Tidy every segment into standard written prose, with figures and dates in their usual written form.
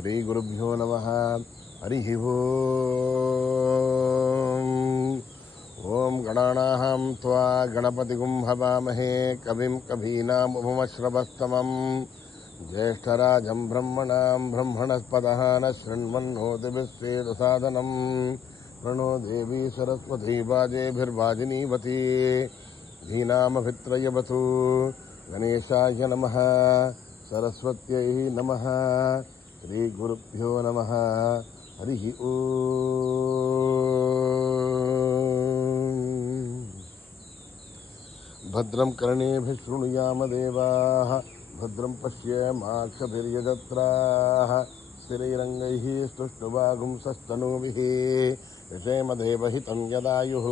श्रीगुरुभ्यो नमः। हरिः ओम गणानाहं त्वा गणपतिगुं हवामहे कविं कवीनामुपमश्रवस्तमं ज्येष्ठराजं ब्रह्मणां ब्रह्मणस्पतः न शृण्वन्नोतिभिस्सेदसादनं प्रणो देवी सरस्वती वाजेभिर्वाजिनीवती धीनामभित्रयवतु। गणेशाय नमः, सरस्वत्यै नमः, श्रीगुरुभ्यो नमः। हरिः ओम्। भद्रं कर्णेभिः शृणुयाम देवाः, भद्रं पश्येमाक्षभिर्यजत्राः, स्थिरैरङ्गैः स्तुष्टुवागुंसस्तनूभिः यशेम देवहितं यदायुः।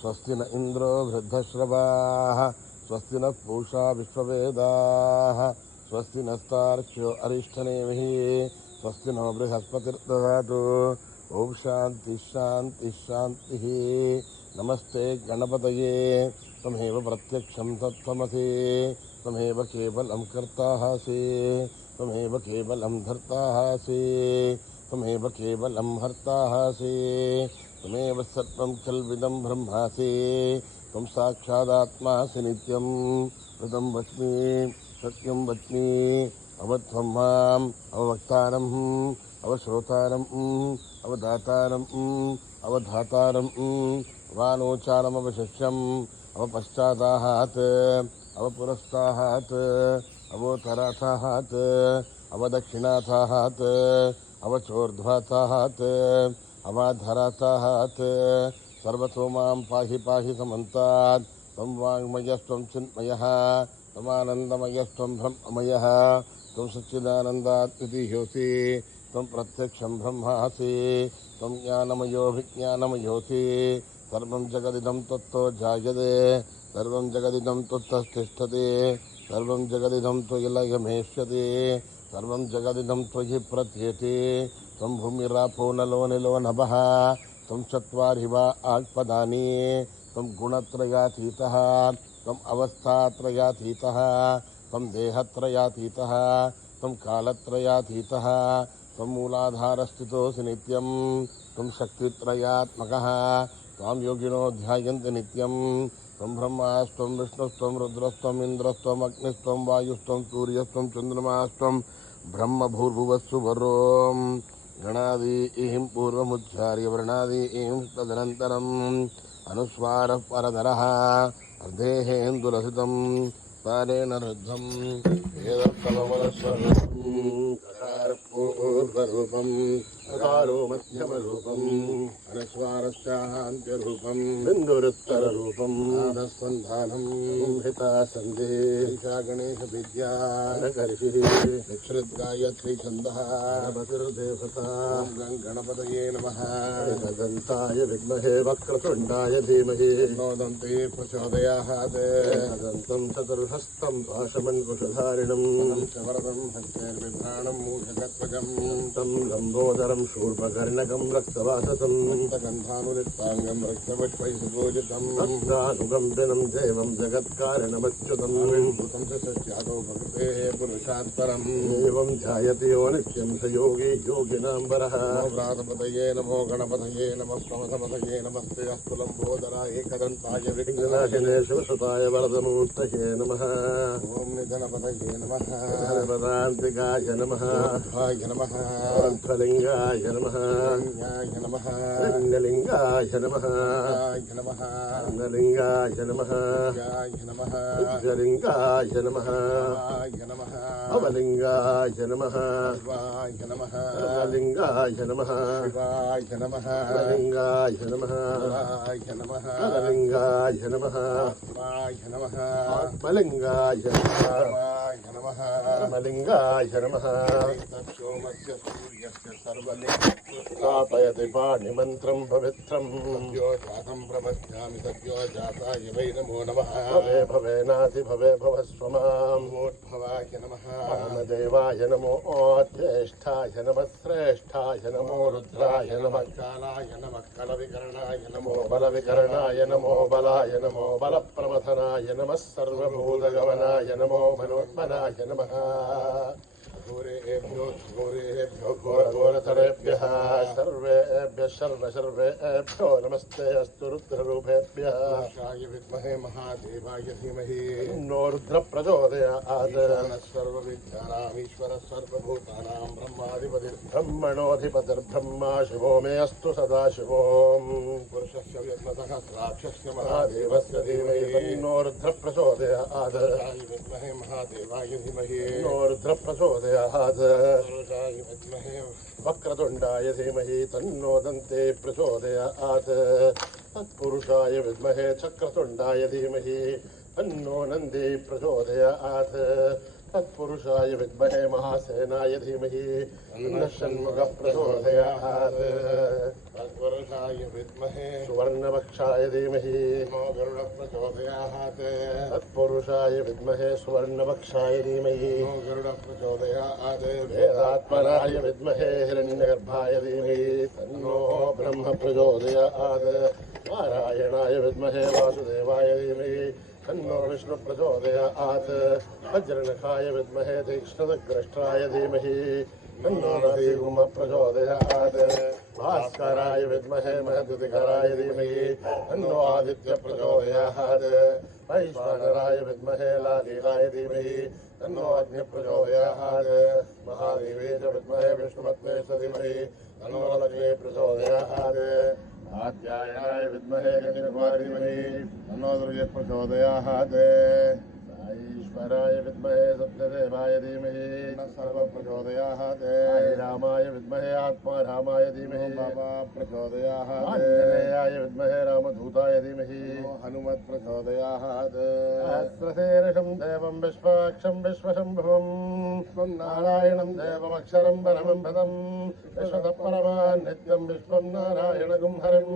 स्वस्ति न इन्द्रो वृद्धश्रवाः, स्वस्ति नः पूषा विश्ववेदाः, स्वस्ति नस्तार्क्ष्यो अरिष्ठनेमिः, स्वस्ति नो बृहस्पतिर्दधातु। ओम शांति शांति शांतिः। नमस्ते गणपतये, त्वमेव प्रत्यक्षं तत्त्वमसि, त्वमेव केवलं कर्तासि, त्वमेव केवलं धर्तासि, त्वमेव केवलं हर्तासि, त्वमेव सर्वं खल्विदं ब्रह्मासि, त्वं साक्षादात्मासि नित्यं। ऋतं वच्मि सत्यं वच्मि, अवत्वं माम् अववक्तारम् अवश्रोतारम् अवदातारम् अवधातारम् वानोचारमवशिष्यम् अवपश्चादाहात् अवपुरस्ताहात् अवोत्तराथाहात् अवदक्षिणाथाहात् अवचोर्ध्वाथाहात् अवाधराथाहात्। सर्वतो मां पाहि पाहि समन्तात्। त्वं वाङ्मयस्त्वं चिन्मयः, त्वमानन्दमयस्त्वं ब्रह्ममयः, त्वं सच्चिदानन्दात्वितीयोऽसि, त्वं प्रत्यक्षं ब्रह्मासि, त्वं ज्ञानमयोऽभिज्ञानमयोऽसि। सर्वं जगदिदं त्वत्तो जायते, सर्वं जगदिदं त्वत्तस्तिष्ठति, सर्वं जगदिदं त्वयि लयमेष्यति, सर्वं जगदिदं त्वयि प्रत्येति। त्वं भूमिरापो नलो निलो नभः, त्वं चत्वारि वा आत्पदानि, त्वं गुणत्रयातीतः, त्वम् अवस्थात्रयातीतः, त्वं देहत्रयातीतः, त्वं कालत्रयातीतः, त्वं मूलाधारस्थितोऽसि नित्यं, त्वं शक्तित्रयात्मकः, त्वां योगिनो ध्यायन्ति नित्यं। त्वं ब्रह्मास्त्वं विष्णुस्त्वं रुद्रस्त्वम् इन्द्रस्त्वम् अग्निस्त्वं वायुस्त्वं सूर्यस्त्वं चन्द्रमास्त्वं ब्रह्मभूर्भुवस्सु वरों। गणादीं पूर्वमुच्चार्य वर्णादीं तदनन्तरम् अनुस्वारः परधरः अर्धेहेन्दुलसितं पारेण रुद्धं पूर्वरूपं अकारो मध्यमरूपं अनुस्वारश्चान्त्यरूपं बिन्दुरुत्तररूपं आदस्सन्धानं हितासन्धेशा गणेशविद्यानकर्षिः विश्रुद्गायत्री छन्दः गणपतिर्देवता। गणपतये नमः। दन्ताय विद्महे वक्रतुण्डाय धीमहि तन्नो प्रचोदयात्। दन्तं चतुर्हस्तं पाशमङ्कुशधारिणं वरदं हस्तैर्बिभ्राणं मूषकध्वजं तं लम्बोदरं शूर्पकर्णकं रक्तवाससं रक्तगन्धानुलिप्ताङ्गं रक्तपुष्पैः सुपूजितं रक्तानुगम्बिनं देवं जगत्कारणमच्युतं भूतं च सस्यादौ भगवतेः पुरुषात्परम् एवं ध्यायति यो नित्यं स योगी योगिनां वरः। नमो व्रातपतये नमो गणपतये नमः प्रमथपतये नमस्ते अस्तु लम्बोदराय एकदन्ताय विघ्ननाशिने शिवसुताय वरदमूर्तये नमः। ओम निधनपतये नमः। धनपदान्तिकाय नमः। नमः अर्थलिंगाय नमः। नमः लिंगाय नमः। नमः लिंगाय नमः। नमः लिंगाय नमः। नमः अवलिंगाय नमः। नमः लिंगाय नमः। नमः लिंगाय नमः। नमः लिंगाय नमः। नमः आत्मलिंगाय नमः। आत्मलिंगाय नमः। स्थापयति पाणिमन्त्रं पवित्रं जातं प्रपश्यामि सद्यो जाताय वै नमो नमः। भवे भवेनाति भवे भवस्व मामोद्भवाय नमः। वामदेवाय नमो ज्येष्ठाय नमः श्रेष्ठाय नमो रुद्राय नमः कालाय नमः कलविकरणाय नमो बलविकरणाय नमो बलाय नमो बलप्रमथनाय नमः सर्वभूतगमनाय नमो मनोन्मनाय नमः। घोरेभ्यो घोरघोरतरेभ्यः सर्वेभ्यः सर्वेभ्यो नमस्ते अस्तु रुद्ररूपेभ्यः विद्महे महादेवाय धीमहि तन्नो रुद्र प्रचोदयात् सर्वविद्यानामीश्वरः सर्वभूतानां ब्रह्माधिपतिर्ब्रह्मणोऽधिपतिर्ब्रह्मा शिवो मे अस्तु सदा शिवो पुरुषस्य यत्नसहस्राक्षस्य महादेवस्य धीमहि तन्नो रुद्र प्रचोदयात् विद्महे महादेवाय धीमहि तन्नो रुद्र प्रचोदयात् वक्रतुण्डाय धीमहि तन्नो दन्ते प्रचोदयात् तत्पुरुषाय विद्महे चक्रतुण्डाय धीमहि तन्नो नन्दी प्रचोदयात् तत्पुरुषाय विद्महे महासेनाय धीमहि तन्नः षण्मुखः प्रचोदयात् तत्पुरुषाय विद्महे सुवर्णवक्षाय धीमहि गरुडः प्रचोदयात् तत्पुरुषाय विद्महे सुवर्णवक्षाय धीमहि गरुडः प्रचोदयात् वेदात्मनाय विद्महे हिरण्यगर्भाय धीमहि तन्नो ब्रह्म प्रचोदयात् नारायणाय विद्महे वासुदेवाय धीमहि तन्नो विष्णु प्रचोदयात् वज्रनखाय विद्महे तीक्ष्णदग्रष्ट्राय धीमहि तन्नो नदीगुम प्रचोदयात् भास्कराय विद्महे महद्युतिकराय धीमहि तन्नो आदित्य प्रचोदयात् वैश्वानराय विद्महे लालीलाय धीमहि तन्नो अग्नि प्रचोदयात् महादेवे च विद्महे विष्णुपत्ने च धीमहि तन्नो लक्ष्मी प्रचोदयात् आद्यायनाय विद्महे गणेशकुमारी धीमहि तन्नो दुर्गे प्रचोदयात् ईश्वराय विद्महे सत्यदेवाय धीमहि सर्वप्रचोदयात् रामाय विद्महे आत्मारामाय धीमहि बाबा प्रचोदयात् आञ्जनेयाय विद्महे रामदूताय धीमहि हनुमत् प्रचोदयात् सहस्रशीर्षं देवं विश्वाक्षं विश्वशम्भुवं स्वं नारायणं देवमक्षरं परमं पदं विश्वतः परमान् नित्यं विश्वं नारायणगुं हरिं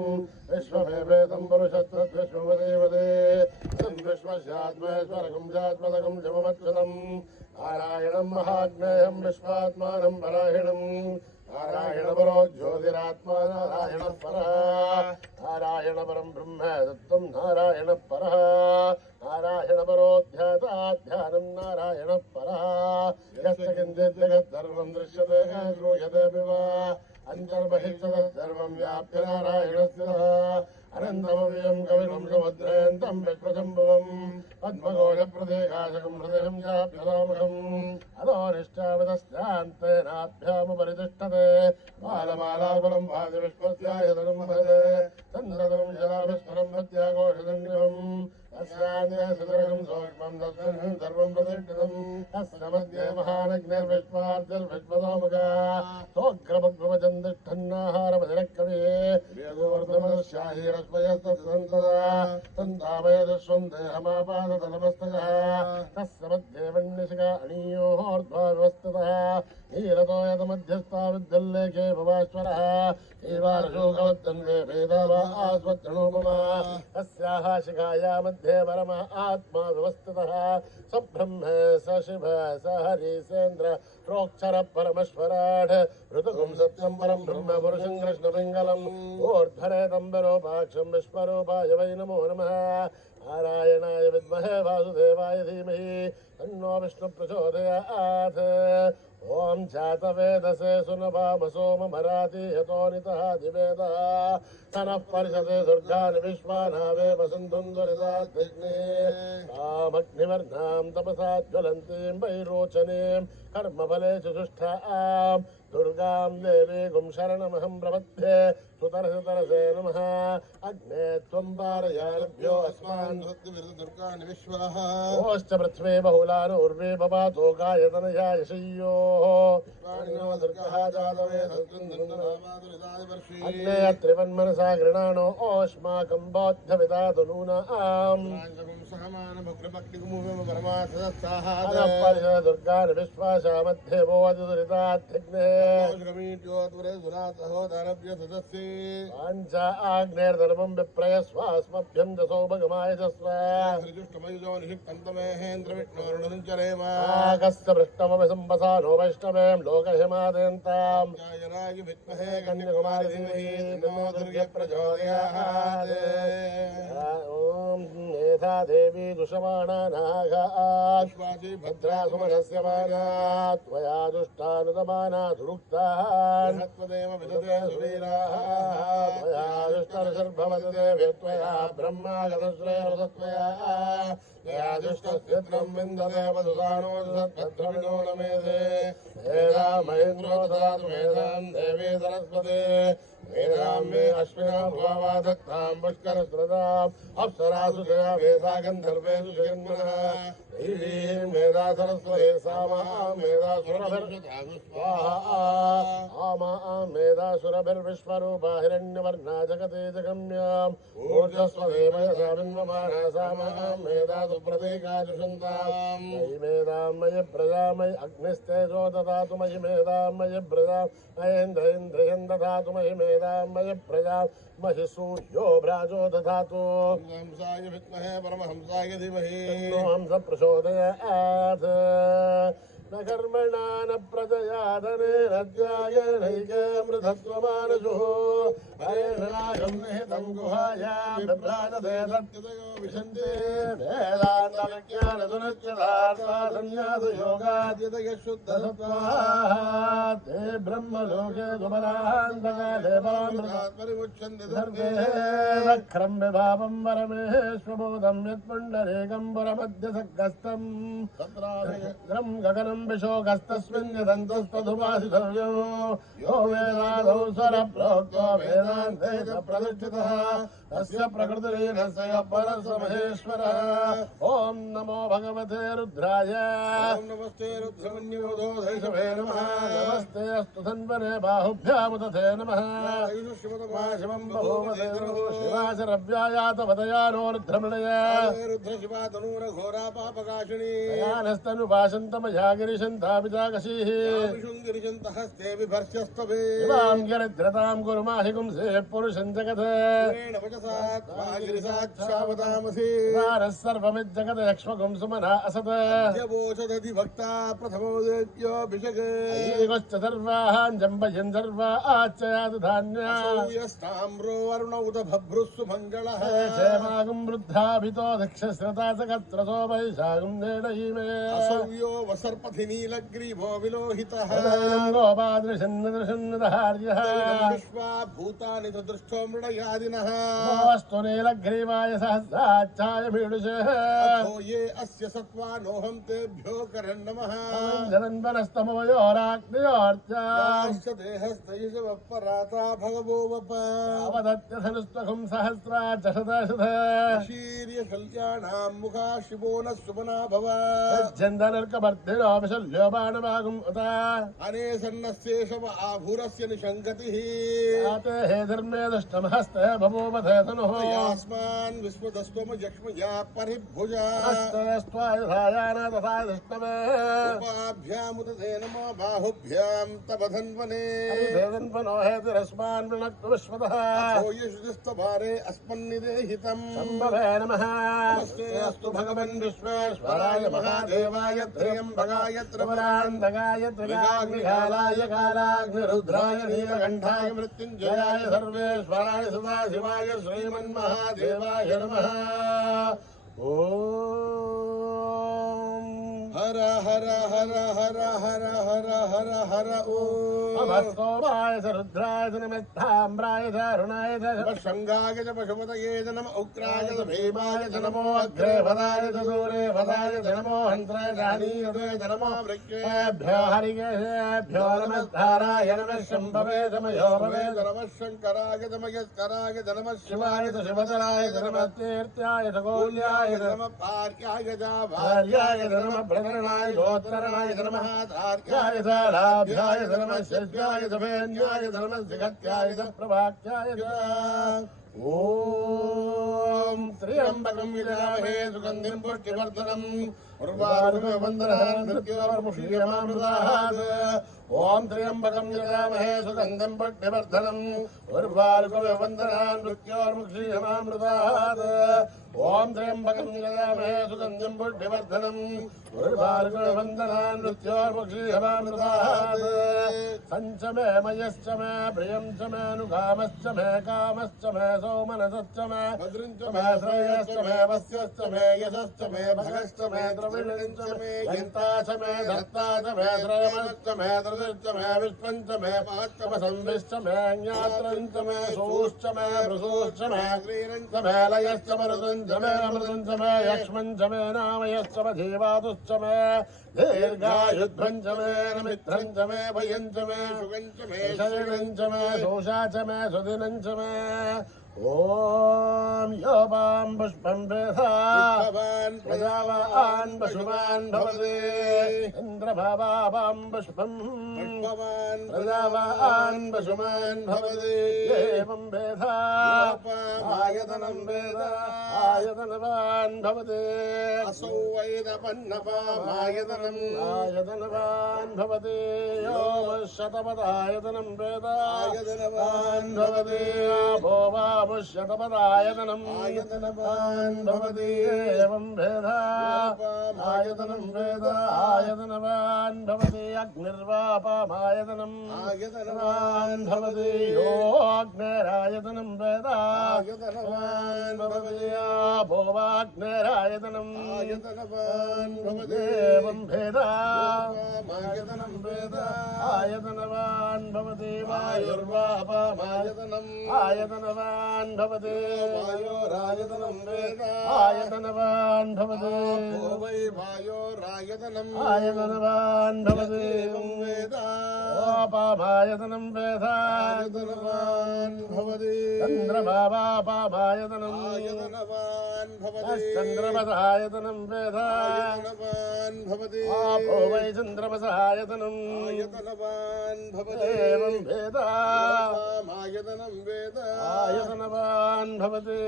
विश्वमेवेदं पुरुषत्वद्विश्वदेवदे विश्वस्यात्मेश्वरगुं जात्मदगुं जपमच्युतं नारायणं महाज्ञेयं विश्वात्मानं परायणं नारायणपरो ज्योतिरात्मा नारायणः परः नारायणपरं ब्रह्म तत्त्वं नारायणः परः नारायणपरो ध्याताध्यानं नारायणः परः यस्य किञ्चित् जगत्सर्वं दृश्यते श्रूयते वा अन्तर्बहिष्टतः सर्वं व्याप्य नारायणस्य अनन्तमव्यं कविनं समुद्रयन्तं विश्वशम्भुवं पद्मघोषप्रदेकाशकं हृदयं चाप्यलोमकम् अधोनिष्ठावितस्यान्तेनाभ्यामुपरितिष्ठते बालमालाकुलं वादिविश्वस्यायतनं भजे चन्द्रदं जलाभिस्वरं मध्याघोषदण्डिवम् तस्यादिसुदरगं सूक्ष्मं तस्मिन् सर्वं प्रतिष्ठितं तस्य मध्ये महानग्निर्विश्वार्थिर्विश्वतोमुखः सोऽग्रभग्भुवजन् तिष्ठन्नाहारमधिरकविः वेदोर्धमशाहीरस्वयस्तत्सन्तदा तन्तावयदश्वं देहमापादतलमस्तकः तस्य मध्ये वह्निशिखा अणीयोर्ध्वा व्यवस्थितः नीरतो यतमध्यस्था विद्युल्लेखे भवाश्वरः एवारशोकवत्तन्वे वेदावा आस्वत्रणोपमा तस्याः शिखाया मध्ये परमः आत्मा व्यवस्थितः स ब्रह्म स शिव स हरिसेन्द्र प्रोक्षर परमेश्वराढ ऋतुगुं सत्यं परं ब्रह्म पुरुषं कृष्णपिङ्गलम् ऊर्ध्वरेतम्बरोपाक्षं विश्वरूपाय वै नमो नमः नारायणाय विद्महे वासुदेवाय धीमहि तन्नो विष्णु प्रचोदयात् ओम जातवेदसे सुनभाम सोममराति यतोनितः दिवेदः तनः परिषदे दुर्गानि विश्वानावे वसन्तुन्दरिताग्निः तामग्निवर्णां तपसा ज्वलन्तीं वैरोचनीं कर्मफले चतुष्टां दुर्गां देवीं शरणमहं प्रपद्ये सुतरसे नमः अग्ने त्वं पारयाभ्यो अस्मान् दुर्गानि विश्वाः ओश्च पृथ्वी बहुलान् उर्वी भवातो गायतनया यशय्योः दुर्गः अग्ने त्रिवन्मनसा गृणानो ओष्माकं बौद्धविदातु नूनाम् दुर्गानि विश्वासा मध्ये भोवतिदुरितात्यग्ने पाञ्चा आग्नेर्धर्मं विप्रयस्वास्मभ्यं च सौभगमाय च स्वाकस्य पृष्ठमपि सम्पसानो वैष्णवें लोकहिमादयन्ताम् विद्महे कन्याकुमारी धीमहि तन्नो दुर्गे प्रचोदयात् ॐ यथा देवी दुषमाणा नागात् भद्रा सुमनस्य मानात् त्वया दुष्टानुदमाना दुरुक्तान् त्वदेव विदते सुवीराः त्वया दुष्टर्षर्भवति देवे त्वया ब्रह्मागतश्रेयसत्वया त्वया दुष्टस्थित्रं विन्दते वसुसानो सत्भद्रमिनो नमेधे वेदा महेन्द्रो ददातु मेधां देवी सरस्वती वेदां मे अश्विना भुवादत्तां पुष्करस्रदाम् अप्सरासु जया वेदा गन्धर्वेषु जन्मनः दैवीं मेधा सरस्वती सामां मेधासुरभिर्स्वाहा आमां मेधासुरभिर्विश्वरूपा हिरण्यवर्णा जगते जगम्याम् ऊर्जस्वदेव यथा बिन्वमाना सामां मेधासु प्रतीकाजुषन्ताम् मयि मेधां मयि प्रजा मयि अग्निस्तेजो ददातु मयि मेधां मयि प्रजा मयेन्द्रेन्द्रियं ददातु मयि मेधां मयि प्रजा महि सूर्यो भ्राजो दधातु हंसाय विद्महे परमहंसाय धीमहि तन्नो हंस प्रचोदयात् न कर्मणा न प्रजया धनेन त्यागेनैके मृतत्वमानशुः हरेण नागं निहितं गुहायां बिभ्राजते सत्यतयो विशन्ते वेदान्तविज्ञानसुनिश्चितार्था सन्न्यासयोगाद्यतयः शुद्धसत्त्वात् ते ब्रह्मलोके सुमरान्तकाले परामृतात्मरिमुच्यन्ते सर्वे वक्रं विभावं वरमेश्वबोधं यत्पुण्डरीकं पुरमध्यसग्गस्थं तत्राग्रं गगनं विशोकस्तस्मिन् यदन्तस्तधुमासिधव्यो यो वेदादौ स्वरप्रोक्तो वेदान्ते च प्रतिष्ठितः तस्य प्रकृतिरेण स परस्य महेश्वरः ॐ नमो भगवते रुद्राय ॐ नमस्ते रुद्रमन्योधोधैषवे नमः नमस्ते अस्तु धन्वने बाहुभ्यामुदते नमः शिवं बभूवते शिवाशरव्यायातवदयानो रुद्रमृणय रुद्रशिवा तनूरघोरा पापकाशिनी यानस्तनुभाषन्तमया गिरिशन्तापिताकशीः गिरिशन्तहस्ते बिभर्ष्यस्तवे शिवां गिरिद्रतां कुर्माहिगुंसे पुरुषं जगत् सर्वमिज्जगत् यक्ष्मगुं सुमना असत् अद्यवोचदधि भक्ता प्रथमो देव्योऽभिषेके सर्वान् जम्बयन् सर्वा आच्चयातु धान्यास्ताम्रो वरुण उत भभ्रुस्सु मङ्गलः क्षेमागुं वृद्धाभितो दक्षश्रता सकत्रसो वैशागुं नेडयिमे असौयो वसर्पथि नीलग्रीवो विलोहितः गोपादृशन्नदृशन्नदहार्यः विश्वा भूतानि दृष्टो मृडयादिनः स्तु नीलग्रीवाय सहस्राच्छाय मीडुषः ये अस्य सत्त्वानोऽहं तेभ्यो करन् नमः जनन्वनस्तमवयोराग्नयोर्चाश्च देहस्तैषवपराता भगवो वप अवदत्यधनुस्त्वखं सहस्राच्च शीर्य शल्याणां मुखा शिवो न सुमना भव जन्दनर्कवर्धिनो विशल्यो बाणभागुम् उत अनेसन्नस्येषव आभूरस्य निषङ्गतिः हे धर्मे दुष्टमहस्ते बभूवधे तनुः यास्मान् विश्वदस्त्वम यक्ष्मया परिभुजा हस्तेस्त्वायुधायाना तथा दुष्टमे उपाभ्यामुदते नमो बाहुभ्यां तव धन्वने धन्वनो हेतिरस्मान् वृणक्तु विश्वतः अथो यशुदिस्तभारे अस्मन्निदेहितं सम्भवे नमः नमस्ते अस्तु भगवन् विश्वेश्वराय महादेवाय त्र्यम्बकाय त्रिपुरान्तकाय त्रिकाग्निकालाय कालाग्निरुद्राय नीलकण्ठाय मृत्युञ्जयाय सर्वेश्वराय सदाशिवाय श्रीमन्महादेवाय नमः ॐ हर हर हर हर हर हर हर हर ॐ सोमाय च रुद्राय च नमस्ताम्राय च अरुणाय च शङ्गाय च पशुपतये च नमः उग्राय च भीमाय च नमो अग्रे पदाय च दूरे पदाय च नमो हन्त्राय च हनीयते च नमो वृक्षेभ्यो हरिकेशेभ्यो नमस्काराय नमः शम्भवे च मयोभवे च नमः शङ्कराय च मयस्कराय च नमः शिवाय च शिवतराय च नमः तीर्थ्याय च गौल्याय च नमः पार्याय च भार्याय च नमः प्रकरणाय गोत्ररणाय च नमः धार्याय च लाभ्याय च नमः शिष्याय च वेन्याय च नमः जगत्याय च प्रभाख्याय च ॐ त्र्यम्बकं यजामहे सुगन्धिं पुष्टिवर्धनम् ओम त्र्यंबकं यजामहे सुगंधिं पुष्टिवर्धनम् उर्वारुकविवन्दनान् मृत्योर्मुक्षीयमामृतात् ओम त्र्यंबकं यजामहे सुगंधिं पुष्टिवर्धनम् उर्वारुकविवन्दनान् मृत्योर्मुक्षीयमामृतात् सञ्च मे मयश्च मे प्रियं च मे अनुकामश्च मे कामश्च मे सौमनसश्च मे भद्रञ्च मे श्रेयश्च मे वस्यश्च मे यशश्च मे भगश्च मे द्रविणञ्च मे यन्ता च मे धर्ता च मे श्रेयश्च मे द्रविश्च मे विश्वञ्च मे पाच्च संविश्च मे ज्ञात्रञ्च मे सोश्च मे भृशोश्च मे क्रीरञ्च मे लयश्च मरुदञ्च मे अमृतञ्च मे यक्ष्मञ्च मे नामयश्च मे धीवातुश्च मे दीर्घायुध्वञ्च मे नमित्रञ्च मे भयञ्च मे शुगञ्च मे शरणञ्च मे दोषा च मे सुदिनञ्च मे ओम योपां पुष्पं वेधावान् प्रजावान् पशुवान् भवते इन्द्रभावापां पुष्पं प्रजावान् पशुमान् भवते एवं वेधा आयतनं वेदा आयतनवान् भवते असौ वैदपन्नपामायतनम् आयतनवान् भवते योमशतपदायतनं वेदा आयतनवान् भवते भोवा शतपदायतनम् आयतनवान् भवति एवं वेदा आयतनं वेदा आयतनवान् भवति अग्निर्वापामायतनम् आयतनवान् भवति योऽग्निरायतनं वेदा आयतनवान् भवति आपो वाग्निरायतनम् आयतनवान् भवति एवं वेदा आयतनं वेदा आयतनवान् भवति वायुर्वापामायतनम् आयतनवान् भवते वायोरायतनं वेदा आयतनवान् भवते वै वायोरायतनम् आयतनवान् भवते वेदा पामायतनं वेदा आयतनवान् भवते चन्द्रभावापामायतनम् आयतनवान् भवते चन्द्रमसायतनं वेदा आयतनवान् भवते आपो वै चन्द्रमसायतनम् आयतनवान् भवते एवं वेदा आयतनं वेदा आयतनवान् भवते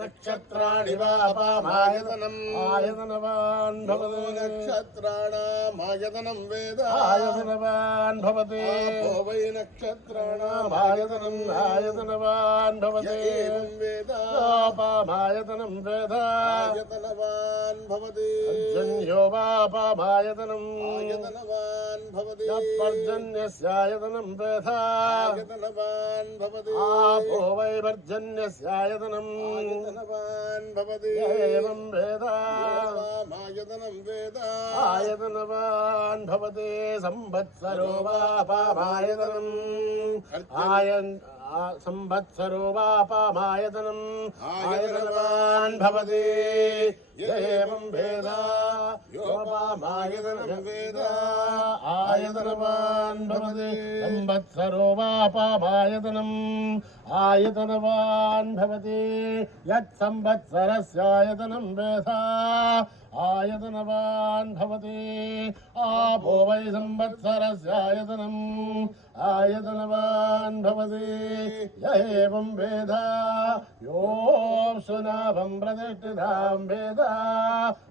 नक्षत्राणि वापामायतनम् आयतनवान् भवते नक्षत्राणाम् आयतनं वेदा आयतनवान् भवते आपो वै नक्षत्राणाम् आयतनम् आयतनवान् भवते एवं वेदा आपामायतनं वेदा आयतनवान् भवते पर्जन्यो वापामायतनम् आयतनवान् भवते पर्जन्यस्यायतनं वेदा आयतनवान् भवते आपो वै पर्जन्यस्यायतनम् आयतनवान् भवति एवं वेदा आयतनं वेदा आयतनवान् भवति संवत्सरो वापामायतनम् संवत्सरो वापामायतनम् आयतनवान् भवति एवं वेदा योपामायतनं वेदा आयतनवान् भवति संवत्सरो वापामायतनम् आयतनवान् भवति यत् संवत्सरस्यायतनं वेदा आयतनवान् भवति आपो वै संवत्सरस्यायतनम् आयतनवान् भवति य एवं वेदा योऽप्सुनाभं प्रतिष्ठितां वेदा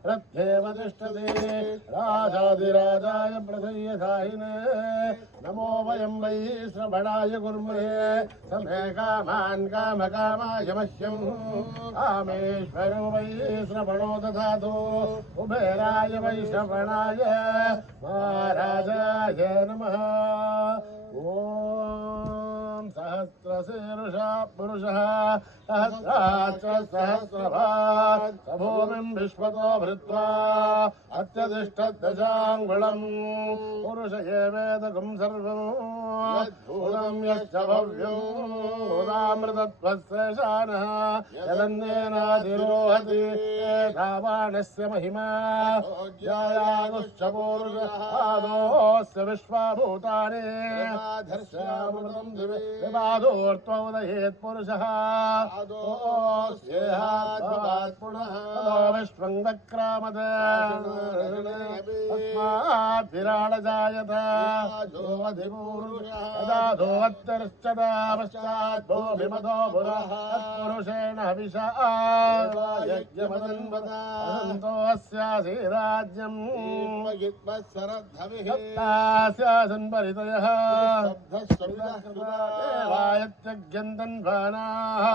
प्रत्येव तिष्ठति राजाधिराजाय प्रथय्यसायिने नमो वयं वै श्रवणाय कुर्महे समे कामान् कामकामाय मह्यं कामेश्वरो वै श्रवणो ददातु कुबेराय वै श्रवणाय महाराजाय नमः ओम सहस्रशीर्षः पुरुषः सहस्राच्च सहस्रभात् भूमिं विश्वतो भृत्वा अत्यतिष्ठद्दशाङ्गुलम् पुरुष एवेदकं सर्वं यद्भूतं यश्च भव्यं भूतामृतत्वस्य शानः यदन्येनाधिरोहति एतावानस्य महिमा ज्यायागुश्च पूरुषादोऽस्य विश्वभूतानि धर्ष्यामृतं दिवे विवादोर्त्वोदयेत् पुरुषः आदोऽस्येहात् पुनः विश्वं वक्रामद तस्मात् विराड जायत पश्चात् भूमिमतो पुरः तत्पुरुषेण हविषा यज्ञमदन्वतो अस्यासि राज्यम् सप्तास्यासन् परितयः देवायत्यज्ञन्तन्वानाः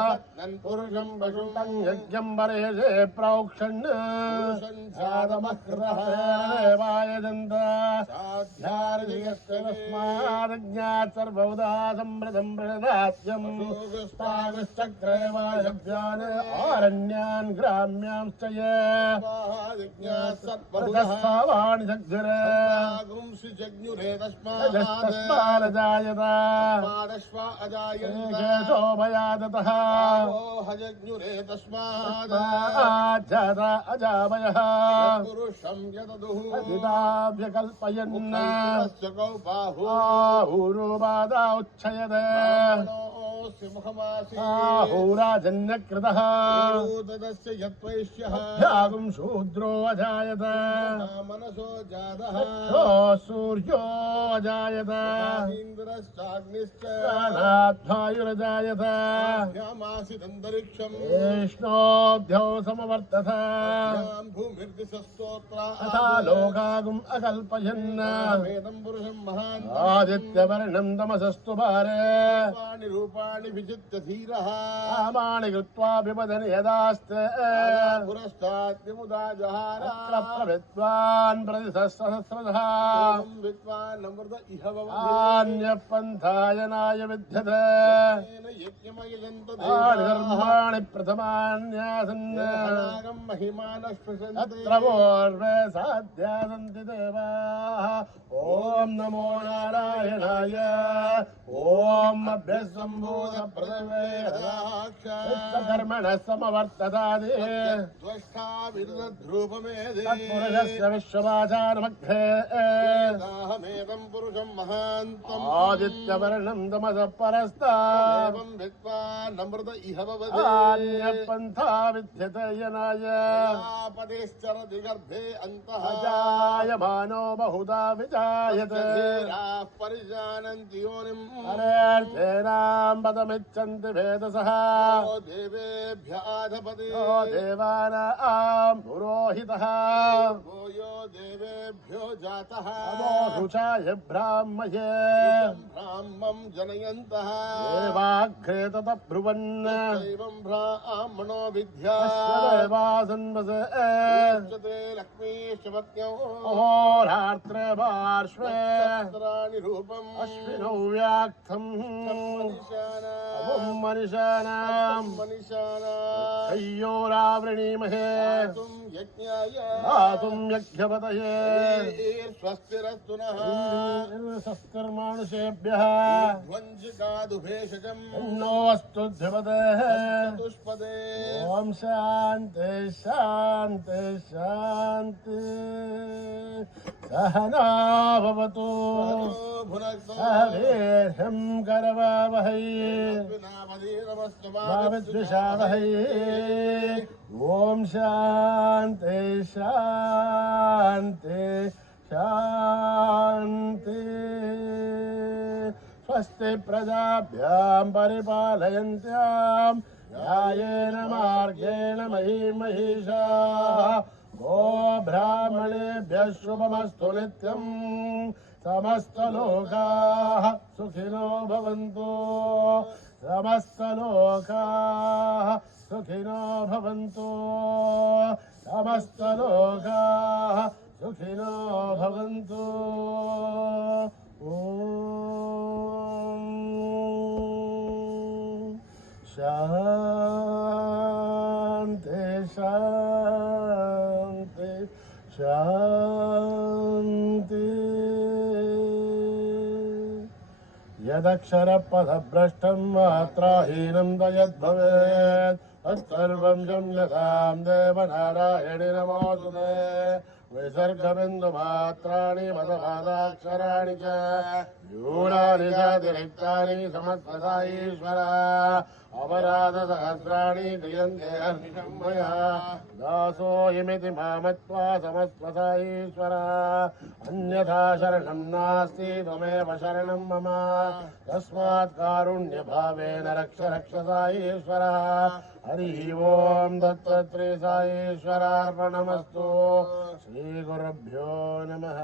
पुरुषं पशुं यज्ञं परेशे प्रोक्षन् देवायजन्त साध्यार्यस्मादज्ञात् सर्वदा सम्प्रदं प्रदास्यम् चक्रेवायभ्यान् आरण्यान् ग्राम्यांश्च ये तस्मावाणि जग्रे तस्मादजायत शोभयादतः अजावयः पुरुषं यदुः बाहुरोबादा उच्छयते आहुराजन्यकृतः त्यागं शूद्रो अजायत मनसो जातः सूर्यो अजायत इन्द्रश्चाग्निश्चायुरजायत विष्णोऽध्यो समवर्तत तथा लोकागुम् अकल्पयन् आदित्यवर्णं तमसस्तु पारे रूपाणि विचित्य धीरः कामानि कृत्वा विपदन् यदास्ते पुरस्तात् विमुदा जहार विद्वान् प्रतिसहस्रशः विद्वान् अमृत इह भवति पन्थायनाय विद्यते धर्माणि प्रथमान्यासन् महिमानः पूर्वे साध्या सन्ति देवाः ॐ नमो नारायणाय ॐ कर्मणः समवर्ततादि तत्पुरुषस्य विश्ववाचारमध्ये पुरुषं महान्तम् आदित्यवर्णं तमसः परस्तात् विद्वानमृत इह भवति पन्था विद्यते यनाय पदेश्चरति गर्भे अन्तः जायमानो बहुधा विजायते परिजानन्ति योनिम् अरेऽर्थेनां पदमिच्छन्ति भेदसः देवेभ्याधपति देवानां पुरोहितः यो देवेभ्यो जातः अमोरुचाय ब्राह्मये ब्राह्मं जनयन्तः देवाग्रे ततः ब्रुवन् एवं ब्राह्मणो विद्या देवासन्वसे लक्ष्मीश्वपत्न्यौ अहोरात्रे पार्श्वे रूपम् अश्विनौ व्याक्तम् मनिषाणाम् अय्योरावृणीमहे दातुं यज्ञपतये स्वस्तिरस्तु नः स्वस्तिर्मानुषेभ्यः ध्वंसिकादुभेषजम् नो अस्तु ध्यपतेः चतुष्पदे ॐ शान्ति शान्ति शान्ति सहना भवतु वीर्यं करवावहै मा विद्विषावहै ॐ शान्ति शान्ति शान्ति स्वस्ति प्रजाभ्यां परिपालयन्त्यां न्यायेन मार्गेण महिषाः गो ब्राह्मणेभ्यः शुभमस्तु नित्यम् समस्तलोकाः सुखिनो भवन्तु समस्तलोकाः सुखिनो भवन्तु समस्तलोकाः सुखिनो भवन्तु ॐ शान्ति शान्ति शान्ति यदक्षरपदभ्रष्टं मात्राहीनं यद्भवेत् तत्सर्वं शम्यतां देवनारायणि नमोऽस्तुते विसर्गबिन्दुमात्राणि मदपादाक्षराणि च यूनानि चातिरिक्तानि समस्तसा ईश्वरा अपराधसहस्राणि क्रियन्ते हर्निशं मया दासोऽयमिति मामत्वा समस्तसा ईश्वरा अन्यथा शरणं नास्ति त्वमेव शरणं मम तस्मात् कारुण्यभावेन रक्ष रक्षसा ईश्वरा हरिः ओं दत्तत्रे साईश्वरार्पणमस्तु श्रीगुरुभ्यो नमः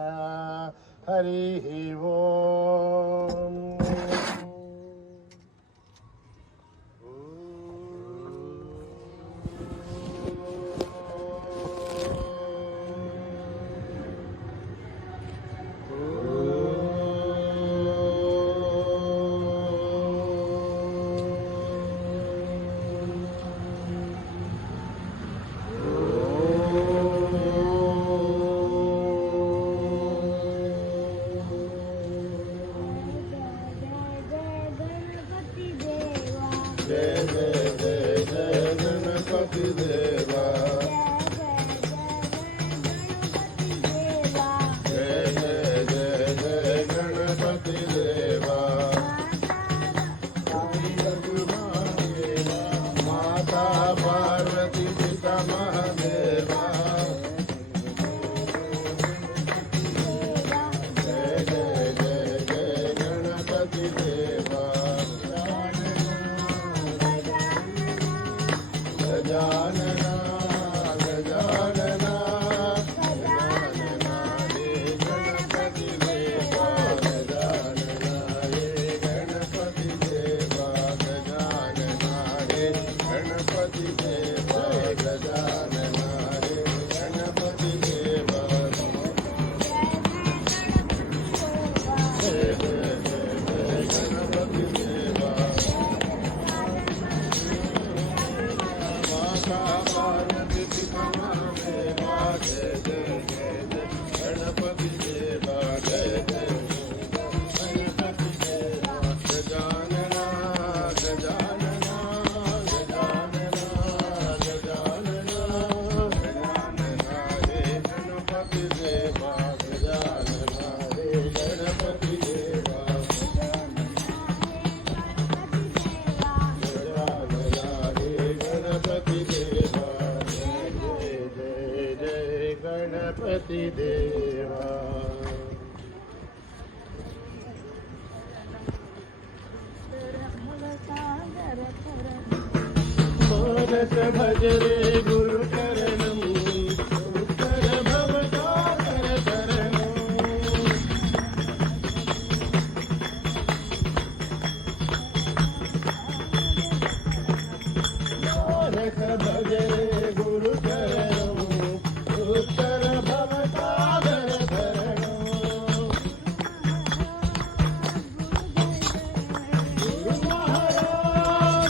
हरिः ओं गणपति देवा मानस भज रे गुरु चरणं उत्तर भवसागर शरणं मानस भज रे गुरु चरणं उत्तर भवसागर शरणं गुरु महाराज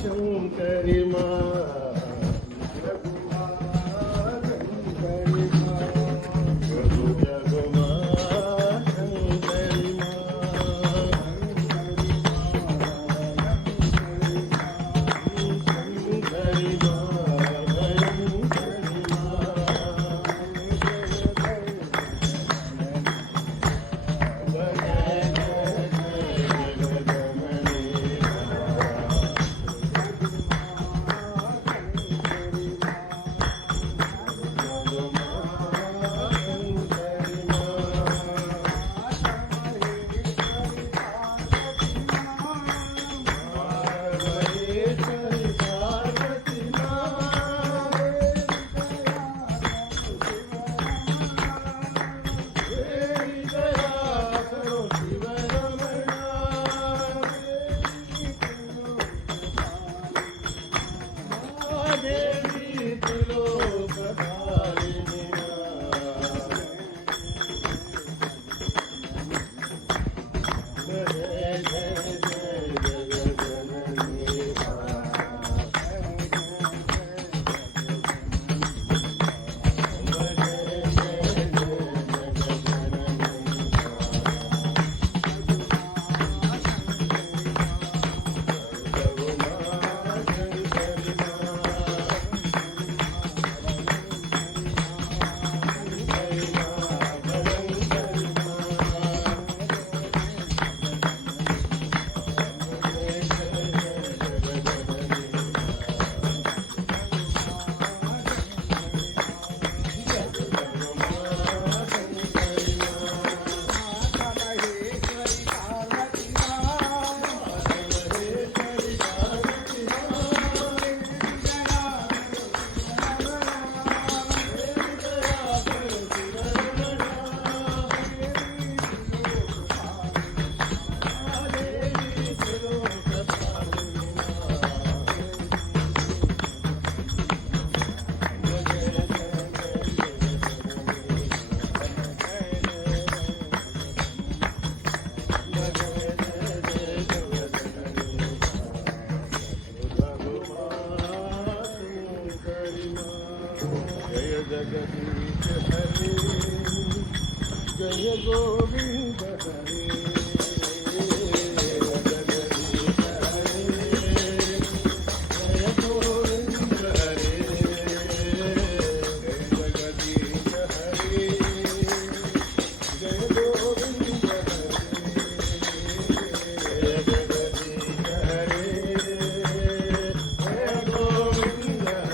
शंकरी मा जगदीश हरे जय गोविंद हरे जगदीश हरे जय गोविंद हरे जगदीश हरे जय गोविंद हरे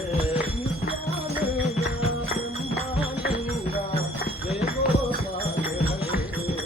जगदीश हरे जय गोविंद हरे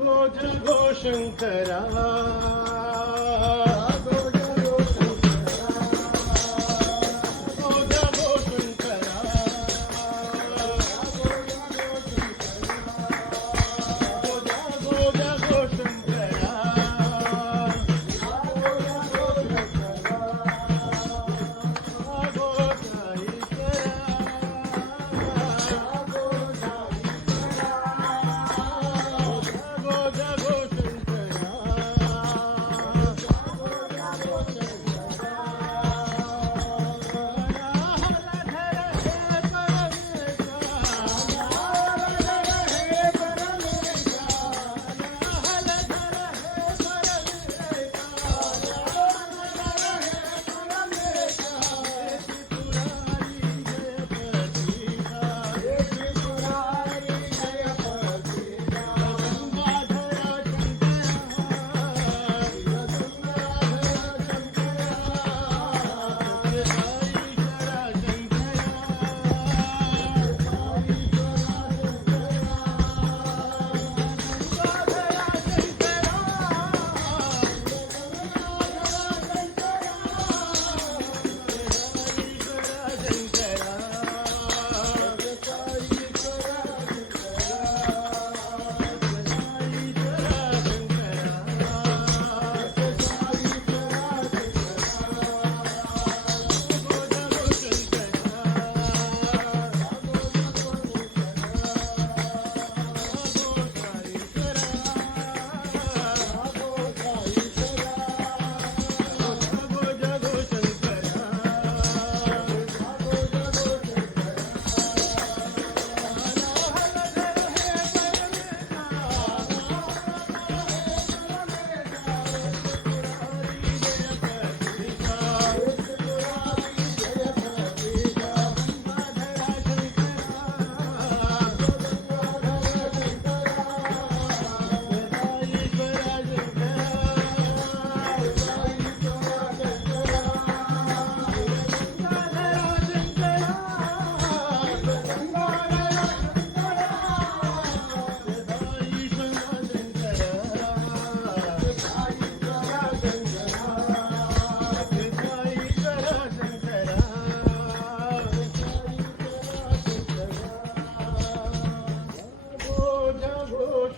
जागो जगो शंकरा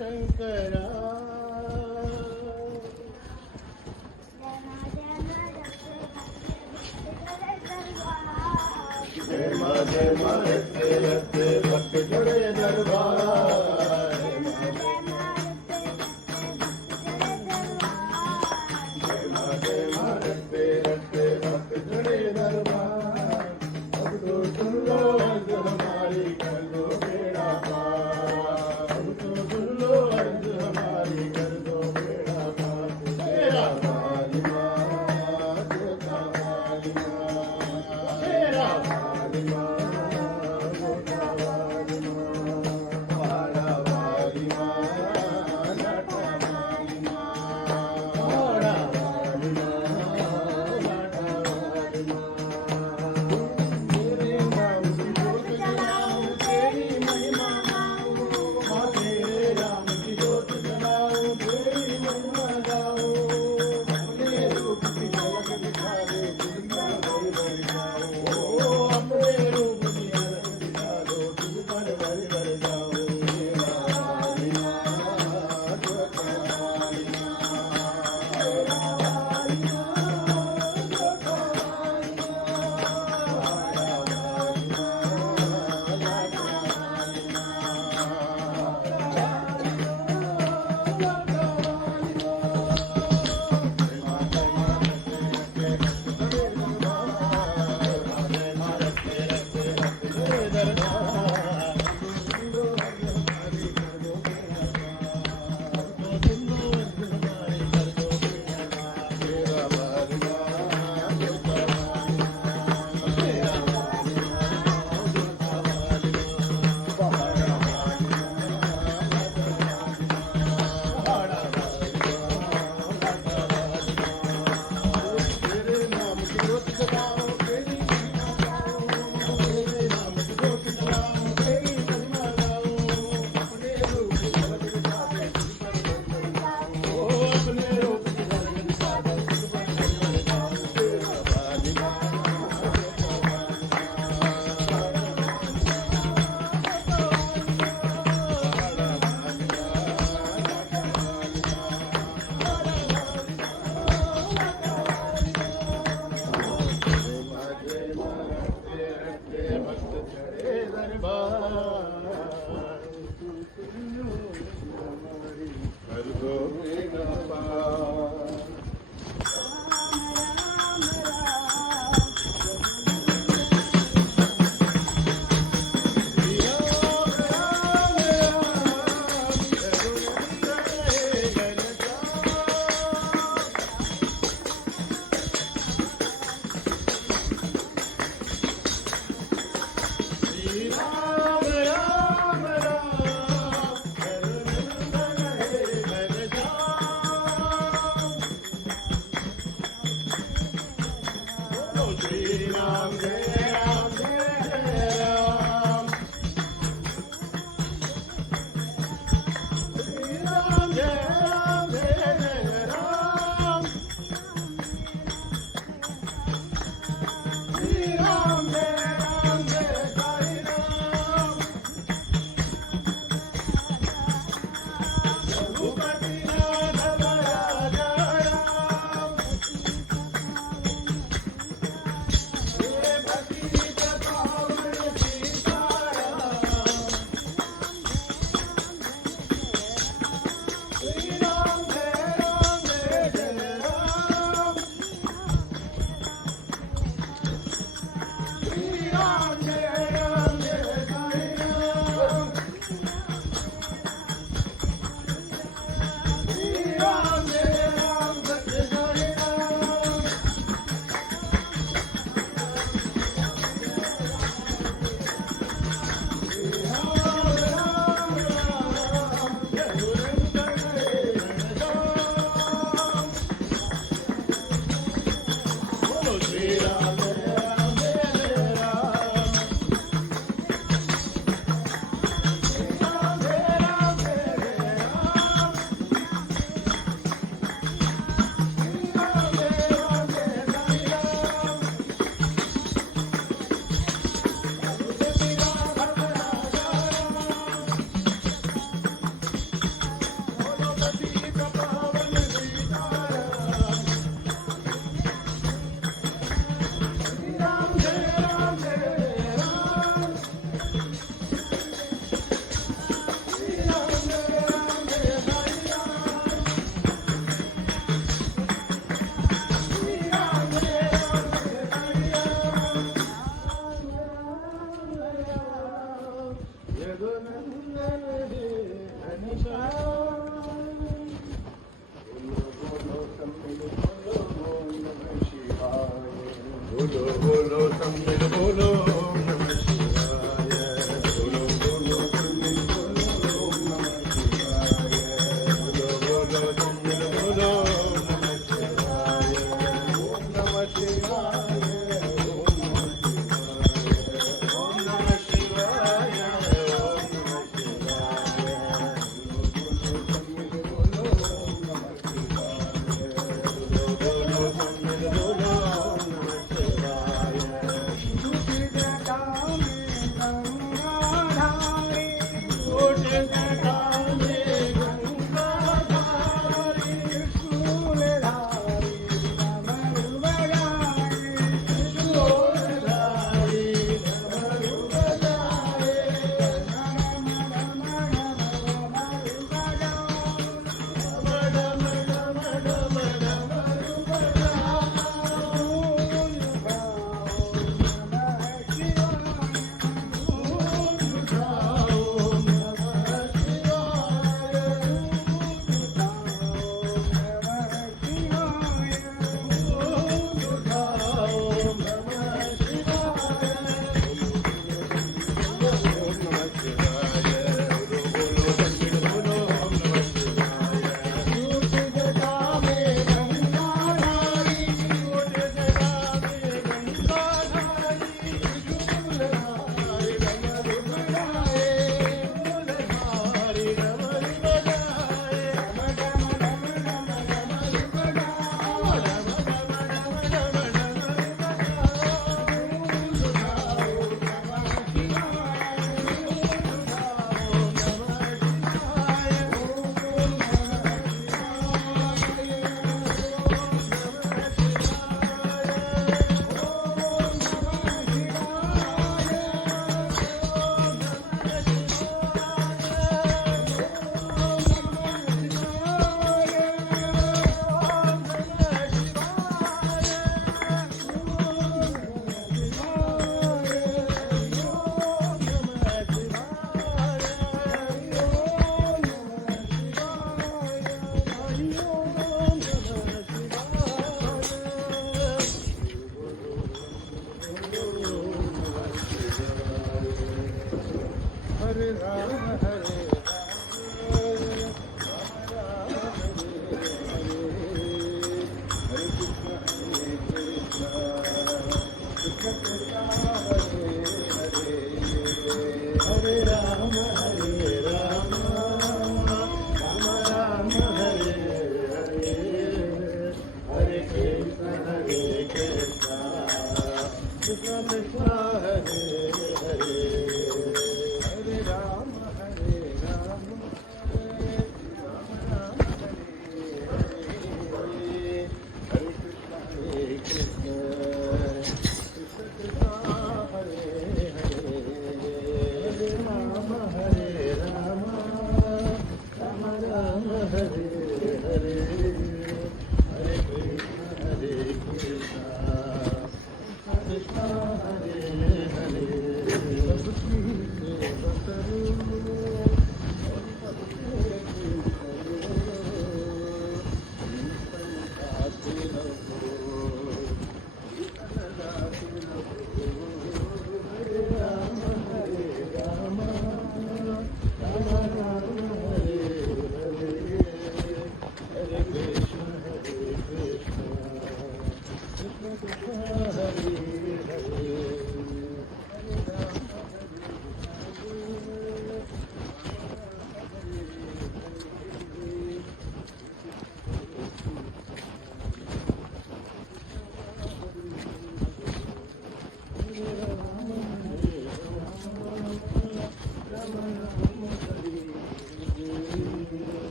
शंकरा जय मा रखते रखते भक्त जुड़े दरबार जय मा रखते रखते भक्त जुड़े दरबार अब तो सुन लो अर्ज हमारी कर दो बेड़ा पार अब तो सुन लो अर्ज हमारी कर दो बेड़ा पार तेरा काली माँ तेरा काली माँ तेरा काली माँ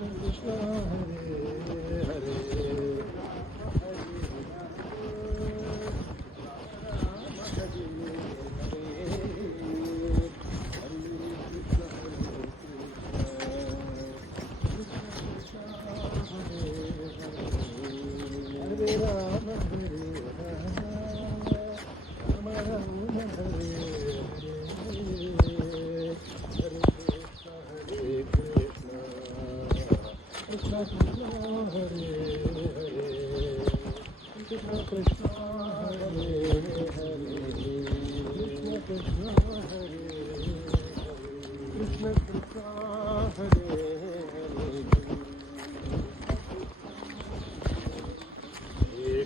Krishna Hare Hare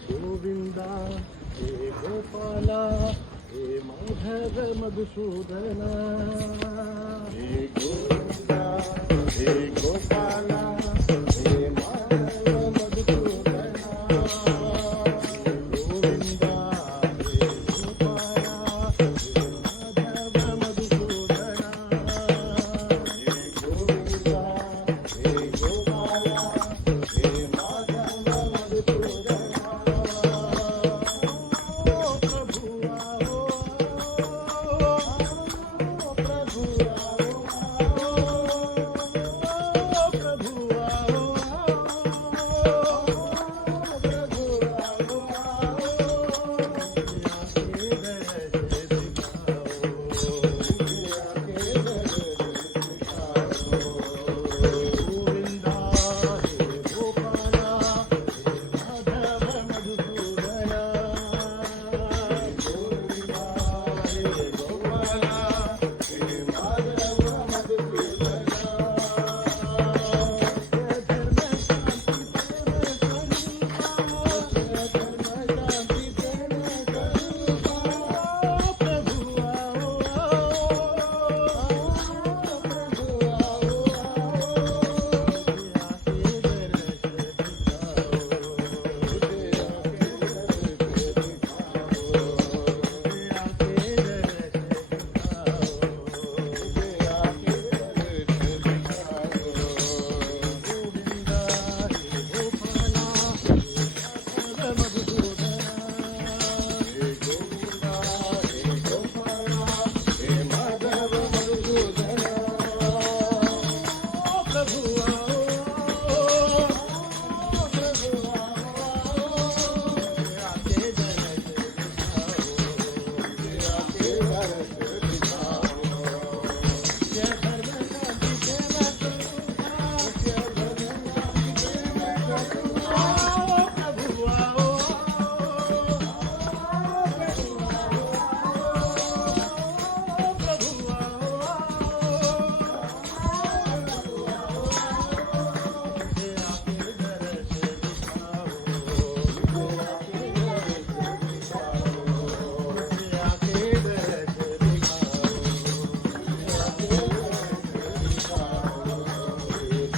गोविंदा हे गोपाला हे माधव मधुसूदना हे गोविंदा हे गोपाला हे माधव मधुसूदना गोविंदा हे गोपाला हे माधव मधुसूदना हे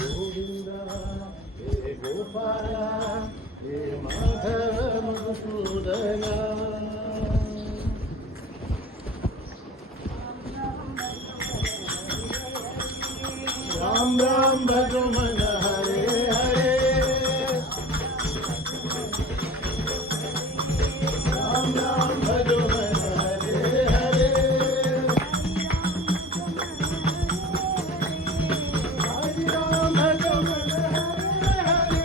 गोविंदा हे गोपाला हे माधव मधुसूदना राम राम भजो मन हरे हरे राम राम भजो मन हरे हरे हरि राम भजो मन हरे हरे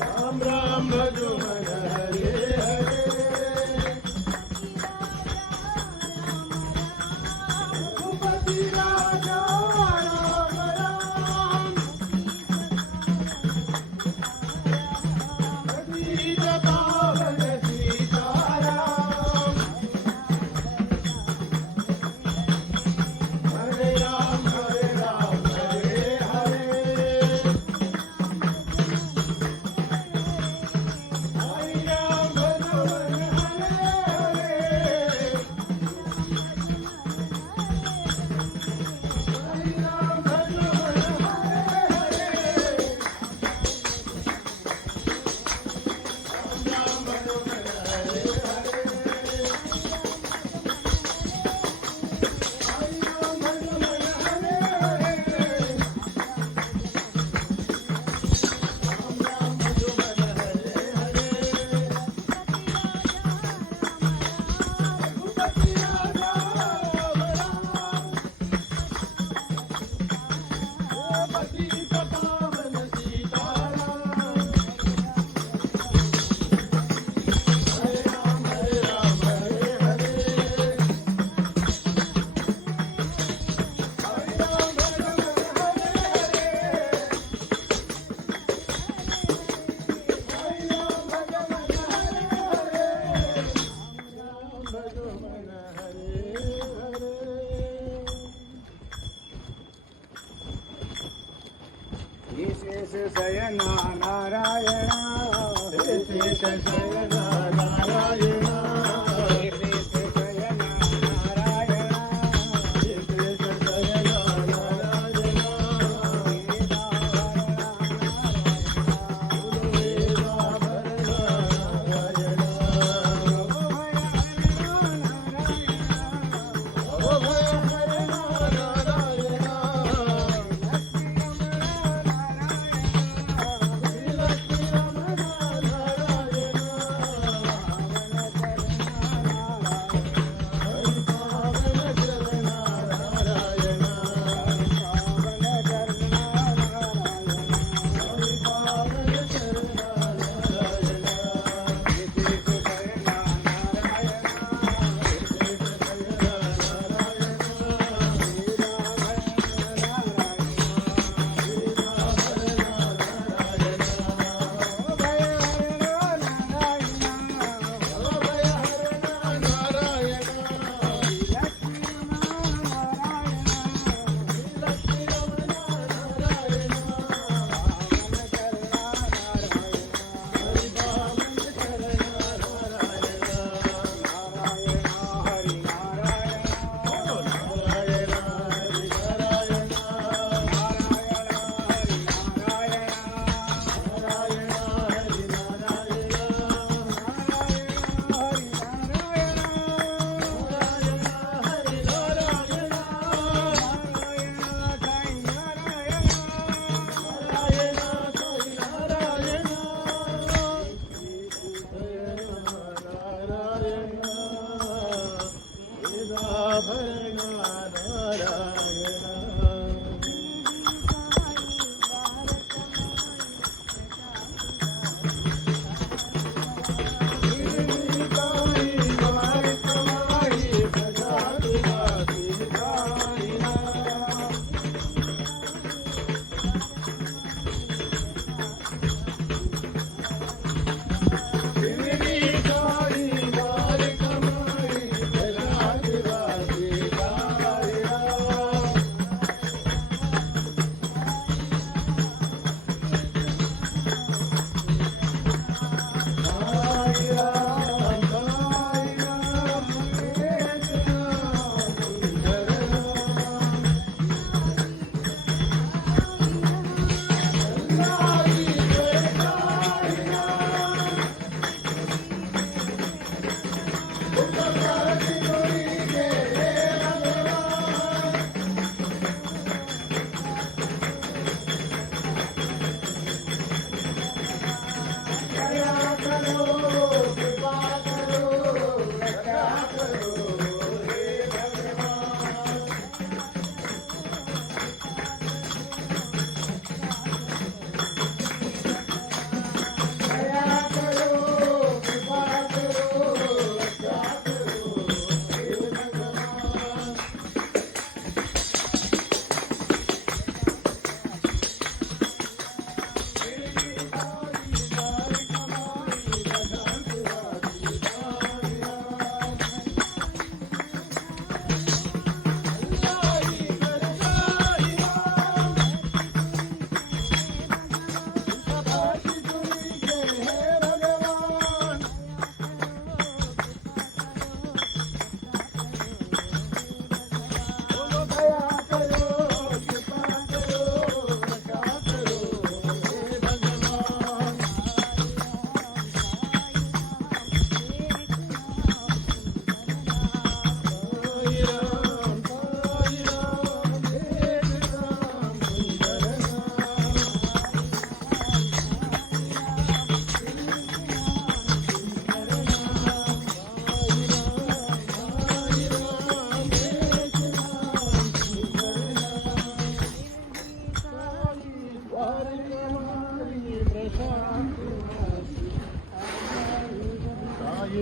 राम राम भजो मन हरे हरे शयना नारायण शेष शयना नारायण शेष शयना नारायण शेष शयना नारायण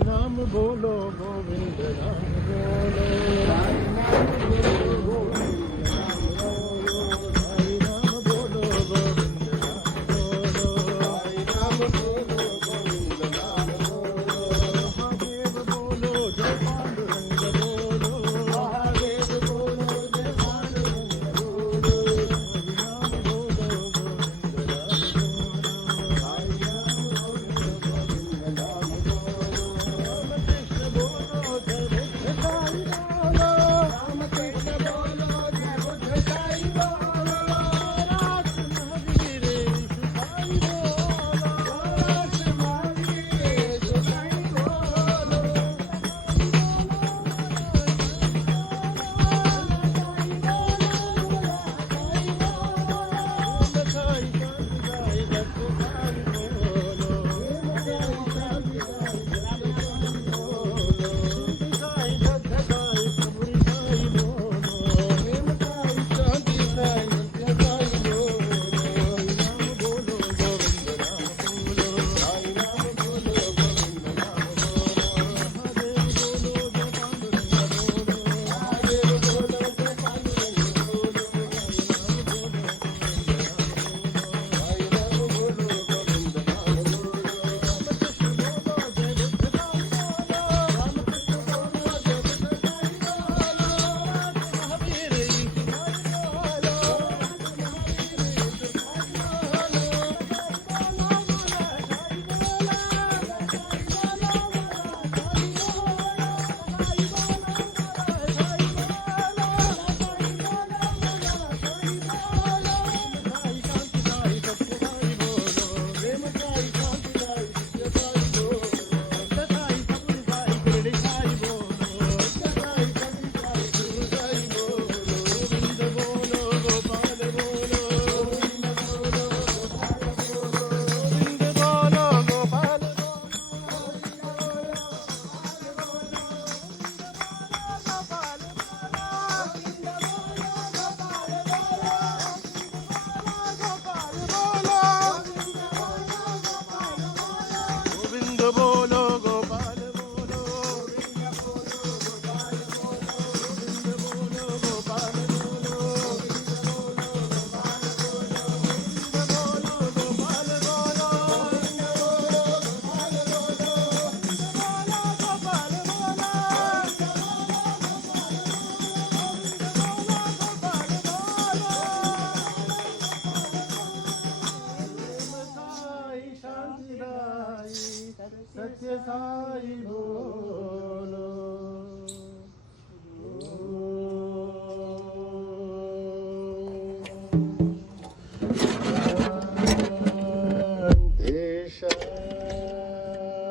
नाम बोलो गोविंद नाम बोलो साई नाम बोलो गोविंद नाम बोलो साई नाम बोलो गोविंद नाम बोलो महादेव बोलो जय पांडुरंग बोलो महादेव बोलो जय पांडुरंग बोलो साई नाम बोलो गोविंद नाम सत्य साई बोलो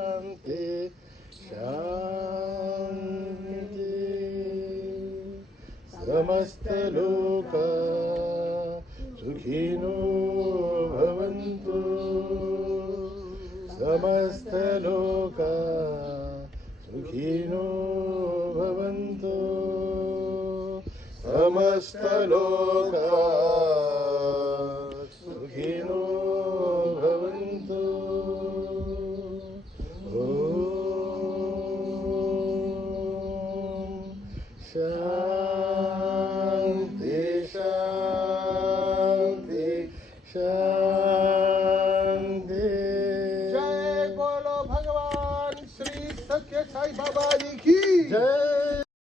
शांति शांति समस्त लोक सुखिनो भवन्तु समस्त लोक सुखिनो भवन्तु समस्त लोक सुखिनो भवन्तु ॐ